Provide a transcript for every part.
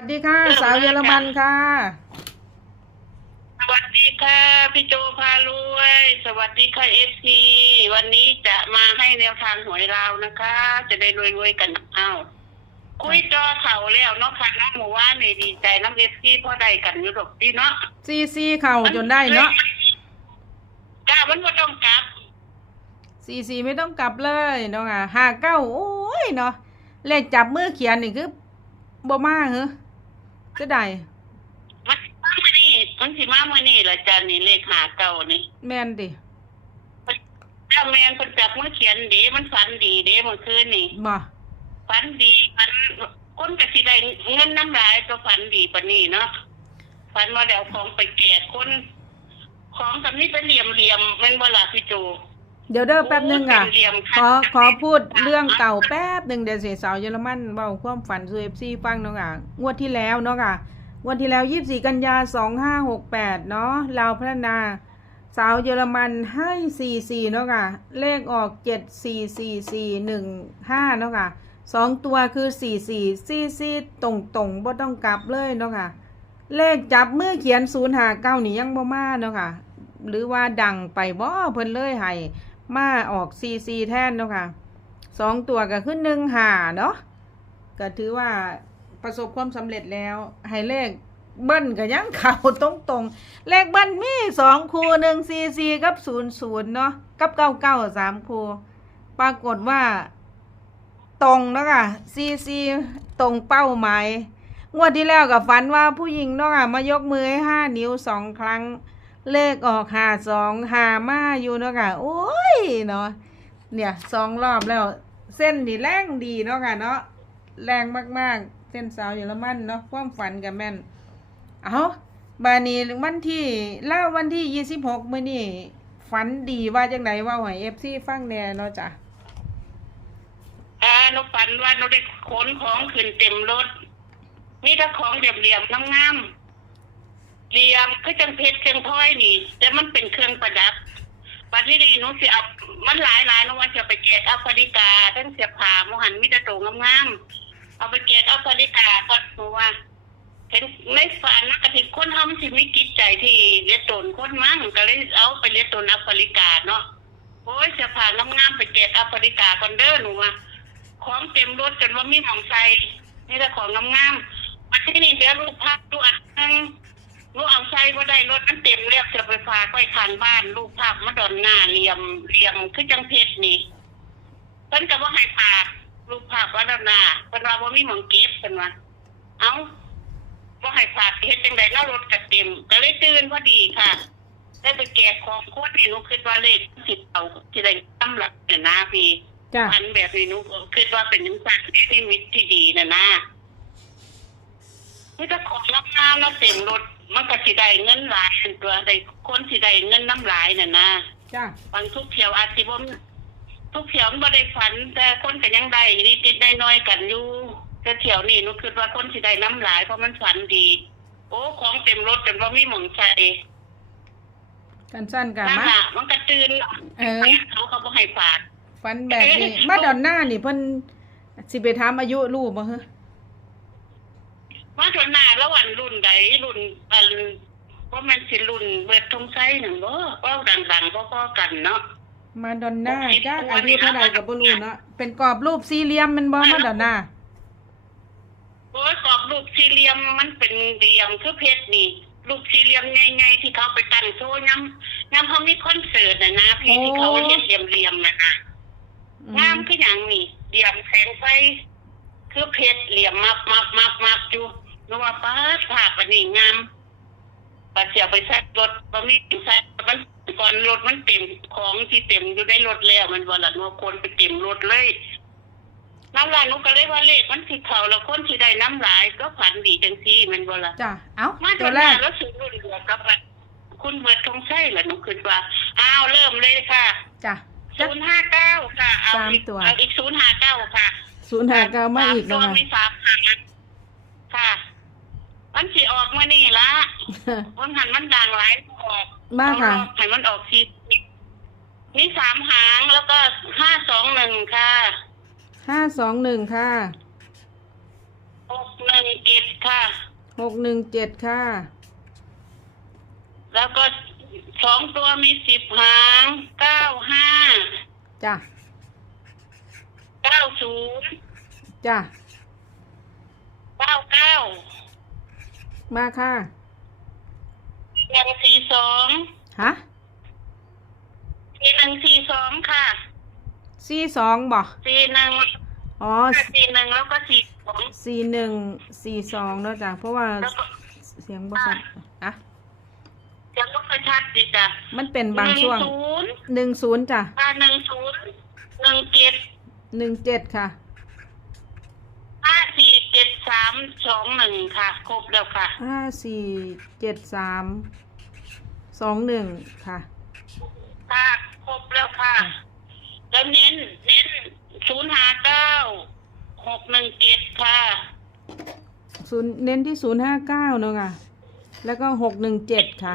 วัสดีค่ะ สาวเยอรมันค่ะ สวัสดีค่ะพี่โจพารวย สวัสดีค่ะเอฟซีวันนี้จะมาให้แนวทางหวยเราวนะคะ จะได้รวยๆกันอ้าวคุยจอเข่าแล้วเนาะค่ะน้องหมู่ว่านี่ดีใจน้ำเอฟซีพ่อใดกันอยู่ดอกดีเนาะซีซีเข่าจนได้เนาะกล้ามันก็ต้องกลับซีซีไม่ต้องกลับเลยเนาะอะห้าเก้าโอ้ยเนาะเลขจับมือเขียนนี่คือบ่มาเหรอ จะได้มันสิมาเมื่อนี่มันสิมาเมื่อนี่ละจ้านี่เลขหาเก่านี่แม่นดิเจ้าแมนคนจับมือเขียนดีมันฝันดีเด้เมื่อคืนนี่บ่ฝันดีฝันคนกสิได้เงินน้ำลายก็ฝันดีปานนี้เนาะฝันว่าเดี๋ยวของไปแจกคน ของกับนี่เป็นเหลี่ยมเหลี่ยมๆแมันเวลาพี่จู เดี๋ยวเด้อแป๊บหนึงอะเป็นเหลี่ยมขอขอพูดเรื่องเก่าแป๊บหนึ่งเดี๋ยวเสียสาวเยอรมันเบาความฝันซูเอฟซีฟังเนาะอะ งวดที่แล้วเนาะอะ งวดที่แล้วยี่สี่กันยาสองห้าหกแปดเนาะลาวพัฒนา สาวเยอรมันให้สี่สี่เนาะอะ เลขออกเจ็ดสี่สี่สี่หนึ่งห้าเนาะอะสองตัวคือสี่สี่สี่สี่ตรงตรงๆบ่ต้องกลับเลยเนาะอะ เลขจับมือเขียนศูนย์หาเก้านี่ยังบ่มาเนาะอะ หรือว่าดังไปบ่เพิ่นเลยให้ มาออกซีซีแทนเนาะค่ะสองตัวก็ขึ้นหนึ่งหาเนาะก็ถือว่าประสบความสำเร็จแล้วให้เลขเบิ้ลก็ยังเข่าตรงตรงๆเลขเบิ้ลมีสองคูหนึ่งซีซีกับศูนย์ศูนย์เนาะกับเก้าเก้าสามคูปรากฏว่า ตรงเนาะค่ะซีซีตรงเป้าหมายงวดที่แล้วกับฝันว่าผู้หญิงเนาะค่ะมายกมือให้ห้านิ้วสองครั้ง เลขออกหาสองหามาอยู่เนาะค่ะ โอ้ยเนาะ เนี่ยสองรอบแล้ว เส้นนี่แรงดีเนาะค่ะเนาะ แรงมากๆ เส้นสาวเยอรมันเนาะความฝันกับแม่น เอาบานีวันที่เล่าวันที่ยี่สิบหกมื่อนี่ฝันดีว่าจังไดว่าหอยเอฟซีฟังแน่เนาะจ้ะอ่าหนุฝันว่าหนุได้ขนของขึ้นเต็มรถ มีแต่ของเหลี่ยมๆงามๆ เหลี่ยมคือจังเพชรจังพลอยนี่ แต่มันเป็นเครื่องประดับบัดนี้นี่หนูสิเอามันหลายหลายหนูว่าจะไปแจกแอฟริกาทั้งเสียผามหันมีแต่โตงามๆเอาไปแจกแอฟริกาก็หนูว่าเห็นในฝันกระถิ่นคนทำสิมีจิตใจที่เลี้ยตนคนมั่งก็เลยเอาไปเลี้ยตนแอฟริกาเนาะโอ้ยเสียผางามๆไปแจกแอฟริกาก่อนเด้อหนูว่าของเต็มรถจนว่ามีของใส่นี่แต่ของงามๆมาที่นี่เดี๋ยวลูกพักดูอันนึง ลูกเอาใส่ว่าได้รถมันเต็มแล้วจะไปฝากไว้ข้างบ้าน ลูกพักมาดอนหน้าเหลี่ยมเหลี่ยมคือจังเพชรนี่เพิ่นก็บ่ให้ฝากลูกพักว่าดอนหน้าเพิ่นว่าบ่มีหมองเก็บเพิ่นว่าเอ้าบ่ให้ฝากเฮ็ดจังได๋เนาะรถก็เต็ม ก็เลยตื่นพอดีค่ะได้ไปแกะของโคตรหนูคิดว่าเลขสิบเอาที่ได้ตำหลักเนี่ยนะพี่จ้ะอันแบบนี้หนุคิดว่าเป็นนิสัยที่มิตรที่ดีนะนะนี่ถ้าของรับงานแล้วเต็มรถ มันก็สิได้เงินหลายอันตัวได้คนสิได้เงินน้ำหลายน่ะนะจ้ะบางทุกเที่ยวอาจสิบ่มทุกเที่ยวมันบ่ได้ฝัน แต่คนก็ยังได้นิดๆได้น้อยๆกันอยู่แต่เที่ยวนี้หนูคิดว่าคนสิได้น้ำหลายเพราะมันฝันดี โอ้ของเต็มรถจนว่ามีหมองใส่กันสั้นกันนั่นมาล่ะมันก็ตื่นเออเขาเขาบ่ให้ฝาก ฝันแบบนี้มาดอนหน้านี่เพิ่นสิไปถามอายุลูกบ่ฮะ ว่าจนหน้าแล้ววันรุ่นใดรุ่นอันว่ามันสิรุ่นเบิดทงไส้หนึ่งบ่ว่าดังๆพ่อๆกันเนาะมาดอนหน้าจ้าอายุเท่าใดก็บ่รู้เนาะเป็นกรอบรูปสี่เหลี่ยมแมันบ่มาดอนหน้าโอ้ยกรอบลูกสี่เหลี่ยมมันเป็นเหลี่ยมคือเพชรนี่ลูกสี่เหลี่ยมใหญ่ๆที่เขาไปตั้งโชว์ย้ำย้ำเขามีคอนเสิร์ตน่ะนะพี่ที่เขาเรียกเหลี่ยมๆน่ะนะอืงามมคือหยังนี่เหลี่ยมแสงไฟคือเพชรเหลี่ยมมับมับมับมับอยู่ นึกว่าป้าดภาพอันนี้งามปัดเสียไปใส่รถบะมีใส่มันก่อนรถมันเต็มของที่เต็มอยู่ในรถแล้ว มันวันละนัวคนไปเต็มรถเลยน้ำลายหนุก็เลยว่าเลขมันสิเขาแล้วคนที่ได้น้ำลายก็ผันดีจังซี่มันวันละจ้ะเอ้ามาตัตัววแรแรกกแล้วซื้อรุ่นเดียวกับอันคุณเบิร์ดทงไส้เหรอหนูคิดว่าอ้าวเริ่มเลยค่ะจ้ะจักศูนย์ห้าเก้าค่ะเอาสามอีกตัวเอาอีกศูนย์ห้าเก้าค่ะศูนย์หาเก้ามาอีกสแล้วตัวค่ะมีสามหางค่ะ มันสิออกมานี่ละมันหันมันดังหลายออกมากค่ะให้มันออกทีมีสามหางแล้วก็ห้าสองหนึ่งค่ะห้าสองหนึ่งค่ะหกหนึ่งเจ็ดค่ะหกหนึ่งเจ็ดค่ะ แล้วก็สองตัวมีสิบหางเก้าห้าจ้ะเก้าศูนย์จ้ะเก้าเก้า มาค่ะหนึ่งสี่สองฮะสี่หนึ่งสี่สองค่ะสี่สองบ่สี่หนึ่งอ๋อสี่หนึ่งแล้วก็สี่สองสี่หนึ่งสี่สองเนาะจ้ะเพราะว่าแล้วก็เสียงบ่ชัดอะจะก็กระชัดดีจ้ะมันเป็นบางช่วงหนึ่งศูนย์หนึ่งศูนย์จ้ะอ่าหนึ่งศูนย์หนึ่งเจ็ดหนึ่งเจ็ดค่ะห้าสี่เจ็ด สามสองหนึ่งค่ะ ครบแล้วค่ะห้าสี่เจ็ดสามสองหนึ่งค่ะ ค่ะครบแล้วค่ะ แล้วเน้นเน้นศูนย์ห้าเก้าหกหนึ่งเจ็ดค่ะศูนย์เน้นที่ศูนย์ห้าเก้าเนาะค่ะ แล้วก็หกหนึ่งเจ็ดค่ะ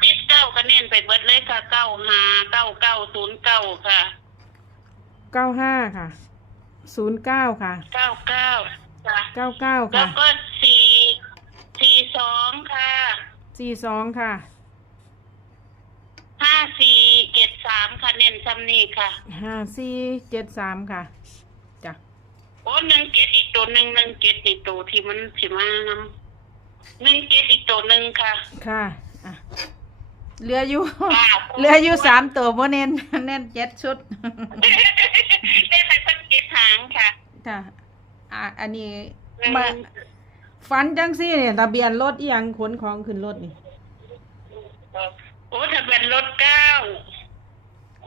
เน้นเก้าก็เน้นไปเบิดเลยค่ะเก้าห้าเก้าเก้าศูนย์เก้าค่ะเก้าห้าค่ะ ศูนย์เก้าค่ะ เก้าเก้า ค่ะ เก้าเก้าแล้ค่ะวก็สี่สี่สองค่ะสี่สองค่ะห้าสี่เจ็ดสามค่ะเน้นซ้ำนี่ค่ะ ห้าสี่เจ็ดสามค่ะจ้ะโอ้หนึ่งเจ็ดอีกตัวหนึ่งหนึ่งเจ็ดอีกตัวที่มันสิมานำหนึ่งเจ็ดอีกตัวหนึ่งค่ะ ค่ะอะเหลืออยู่ค่ะเหลืออยู่สามตัวโมเน้นเน้นเจ็ดชุด ได้ไปเพิ่นเจ็ดหางค่ะ ค่ะ อะอันนี้หนึ่งมาฟันจังซี่เนี่ยทะเบียนรถอีหยังขนของขึ้นรถนี่โอ้ทะเบียนรถเก้า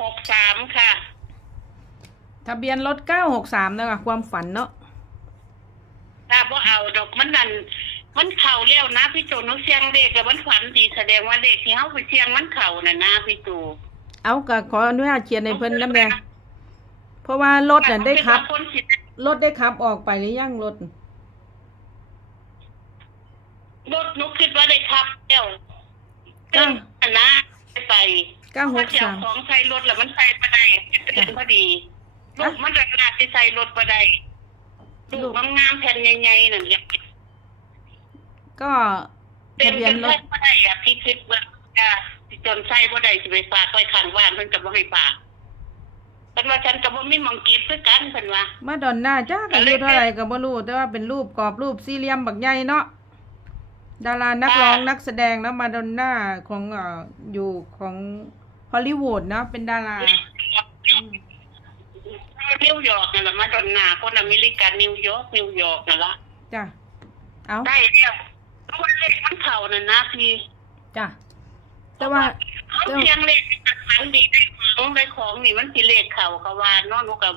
หกสามค่ะ ทะเบียนรถเก้าหกสามนะคะความฝันเนาะถ้าบ่เอาดอกมันนั่นมันเข่าแล้วนะพี่โจนกเสียงเลขแล้วมันฝันดีแสดงว่าเลขที่เฮาไปเสียงมันเข่าน่ะนะพี่โจเอาก็ขออนุญาตเขียนในเพิ่นน้ำแดงเพราะว่ารถน่ะได้ขับเป็นคนสิ รถได้ขับออกไปหรือยังรถ รถนุกคิดว่าได้ขับแล้วเก้าอันนะไปเก้าหกเจ้าสามของใส่รถแล้วมันใส่บ่ได้เป็นพอดีลูกมันระนาดที่ใส่รถบ่ได้ลูกงามๆแผ่นใหญ่ๆนั่นแหละก็เต็ทะมเบียเป็นนรรถถบ่ได้อะพี่คิดว่าจ้ะสิจนใส่บ่ได้สิไปฝากไว้ข้างบ้านเพิ่นก็บ่ให้ฝาก เพิ่นว่าฉันก็บ่มีหมองเก็บคือกันเพิ่นว่า มาดอนหน้าจ้าอายุเท่าไหร่ก็บ่รู้แต่ว่าเป็นรูปกรอบรูปสี่เหลี่ยมบักใหญ่เนาะดารานักร้องนักแสดงเนาะมาดอนน่าของเอ่ออยู่ของฮอลลีวูดเนาะเป็นดาราอืมนิวยอร์กนั่นล่ะมาดอนนาคนอเมริกันนิวยอร์กนิวยอร์กนั่นล่ะจ้ะเอาได้แล้วเพราะว่าเลขมันเข้านั่นนะพี่จ้ะแต่ว่า เขาเพียงเลขมันดีได้ขอ งได้ของนี่มันสิเลขเข้าเขาว่าเนาะหนูก็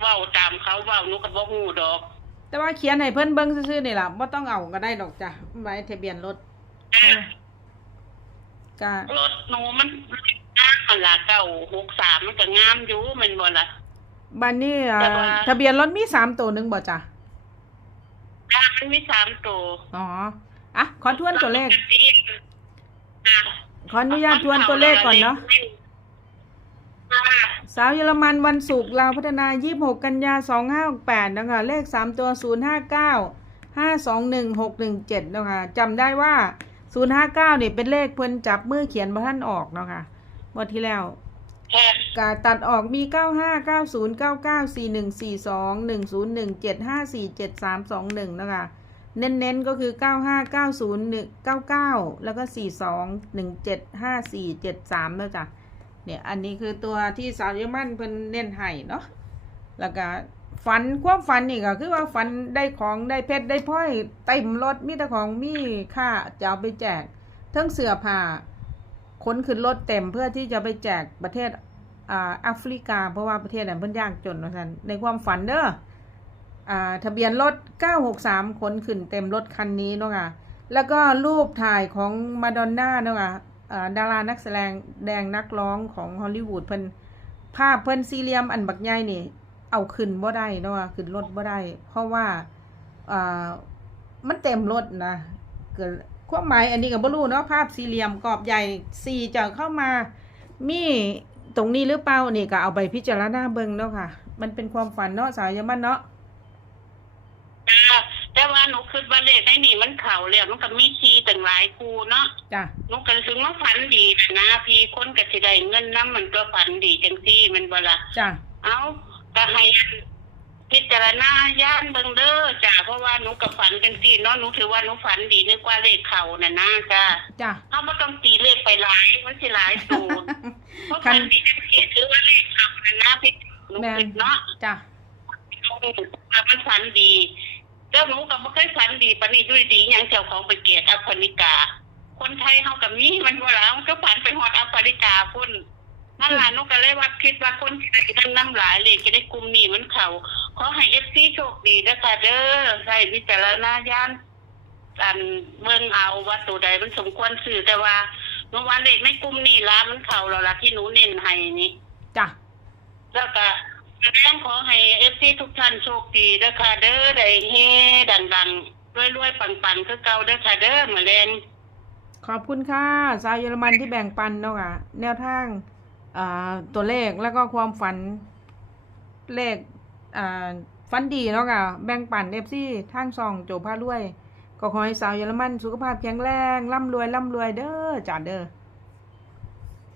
เว้าตามเขาเว้าหนูก็บ่ฮู้ดอกแต่ว่าเขียนให้เพิ่นเบิ่งซื่อๆนี่ล่ะบ่ต้องเอาก็ได้ดอกจ้ะไว้ทะเบียนรถเออก็รถหนูมันงามมันละเก้าหกสามมันก็งามอยู่แมันบ่ล่ะ บัดนี้เอ่อแต่ว่า ทะเบียนรถมีสามตัวหนึงบ่จ้ะอ่ามันมีสามตัวอ๋ออะขอทวนตัวเลขอะขออนุญาตทวนตัวเลขก่อนเนาะอ่า สาวเยอรมันวันศุกร์ลาวพัฒนา 26 กันยา 2568 นะคะ เลข 3 ตัว 059 521 617 นะคะจำได้ว่า 059นี่เป็นเลขเพิ่นจับมือเขียนมาท่านออกเนาะค่ะงวันที่แล้วแค่กาตัดออกมี 95 90 99 41 42 1017 54 7321 นะคะ เน้นๆก็คือ 95 90 99 แล้วก็ 42 17 54 73แล้วจ้ะ เนี่ยอันนี้คือตัวที่สาวเยอรมันเพิ่นเน้นให้เนาะแล้วก็ฝันความฝันนี่ก็คือว่าฝันได้ของได้เพชรได้พลอยเต็มรถมีแต่ของมีค่าจะเอาไปแจกทั้งเสื้อผ้าขนขึ้นรถเต็มเพื่อที่จะไปแจกประเทศอ่าแอฟริกา เพราะว่าประเทศนั้นเพิ่นยากจนว่าซั่นในความฝันเด้ออ่าทะเบียนรถ 963ขนขึ้นเต็มรถคันนี้เนาะค่ะแล้วก็รูปถ่ายของมาดอนน่าเนาะค่ะ ดารานักแสดงแดงนักร้องของฮอลลีวูดเพิ่นภาพเพิ่นสี่เหลี่ยมอันบักใหญ่นี่ เอาขึ้นบ่ได้เนาะค่ะขึ้นรถบ่ได้ เพราะว่าอ่ามันเต็มรถนะเกิดความหมายอันนี้ก็บ่รู้เนาะภาพสี่เหลี่ยมกรอบใหญ่สี่จะเข้ามา มีตรงนี้หรือเปล่านี่ก็เอาไปพิจารณาเบิ่งเนาะค่ะ มันเป็นความฝันเนาะสาวเยมันเนาะ คิดว่าเลขในนี่มันเข่าแล้วมันก็มีชีตั้งหลายคูเนาะจ้ะหนูก็ถึงว่าฝันดีนะนะพี่คนก็สิได้เงินน้ำมันก็ฝันดีจังซี่แมันบ่ล่ะจ้ะเอาก็ให้พิจารณาย่านเบิ่งเด้อจ้ะเพราะว่าหนูกับฝันจังซี่เนาะหนูถือว่าหนูฝันดีนึกว่าเลขเขาน่ะนะจ้ะจ้ะเอาบ่ต้องตีเลขไปหลายมันสิหลายสูตรเพราะฝันดีจังซี่ถือว่าเลขเขาน่ะนะพี่หนูคิดเนาะจ้ะมันฝันดี เจ้าหนูก็บ่เคยฝันดีปานนี้ด้วยดีหยังเจ้าของไปเกตอฟริกา คนไทยเฮาก็มีมันบ่ล่ะมันก็ฝันไปฮอดอฟริกาพุ่นนั่นล่ะหนูก็เลยว่าคิดว่าคนที่ได้ทั้งน้ำหลายเลยจะได้กลุ่มนี้มันเข้าขอให้ FC โชคดีเด้อค่ะเด้อใช้วิจารณญาณอันเบิ่งเอาว่าตัวใดมันสมควรซื้อแต่ว่าเมื่อวานเลขในกลุ่มนี้ล่ะมันเข้าแล้วล่ะที่หนูเน้นให้นี่จ้ะแล้วก็ แสดงขอให้เอฟซีทุกท่านโชคดีเด้อค่ะเด้อได้เฮดังๆรวยๆปังๆคือเก่าเด้อค่ะเด้อมาเล่นขอบคุณค่ะสาวเยอรมันที่แบ่งปันเนาะค่ะแนวทางตัวเลขแล้วก็ความฝันเลขฝันดีเนาะค่ะแบ่งปันเอฟซีทางซองโจพาด้วย ก็ขอให้สาวเยอรมันสุขภาพแข็งแรงร่ำรวยร่ำรวยเด้อจ้าเด้อ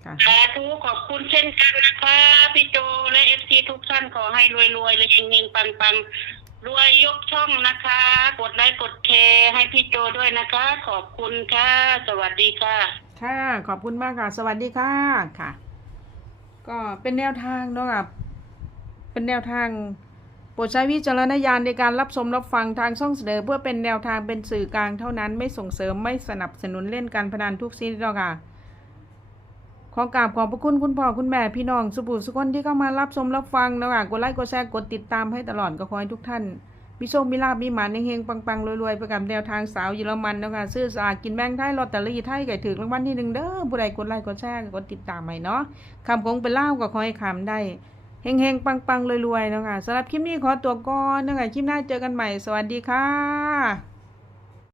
สาธุขอบคุณเช่นกันนะคะพี่โจและเอฟซีทุกท่านขอให้รวยๆเลยเฮงๆปังๆรวยยกช่องนะคะ กดไลค์กดแชร์ให้พี่โจด้วยนะคะ ขอบคุณค่ะ สวัสดีค่ะ ค่ะ ขอบคุณมากค่ะ สวัสดีค่ะค่ะ ก็เป็นแนวทางเนาะค่ะเป็นแนวทางโปรดใช้วิจารณญาณในการรับชมรับฟังทางช่องเสนอเพื่อเป็นแนวทางเป็นสื่อกลางเท่านั้นไม่ส่งเสริมไม่สนับสนุนเล่นการพนันทุกชนิดหรอกค่ะ ขอกราบขอบพระคุณคุณพ่อคุณแม่พี่น้องสุบุสุคนที่เข้ามารับชมรับฟังนะคะกดไลค์กดแชร์กดติดตามให้ตลอดก็ขอให้ทุกท่านมีโชคมีลาบมีหมานเฮงๆปังๆรวยๆไปกับแนวทางสาวเยอรมันนะคะซื้อสากกินแบงไทยลอตเตอรี่ไทยไก่ถึงรางวัลที่หนึ่งเด้อผู้ใดกดไลค์กดแชร์กดติดตามใหม่เนาะคำคงเป็นเล่าก็ขอให้คำได้เฮงๆปังๆรวยๆนะคะสำหรับคลิปนี้ขอตัวก่อนนะคะคลิปหน้าเจอกันใหม่ สวัสดีค่ะ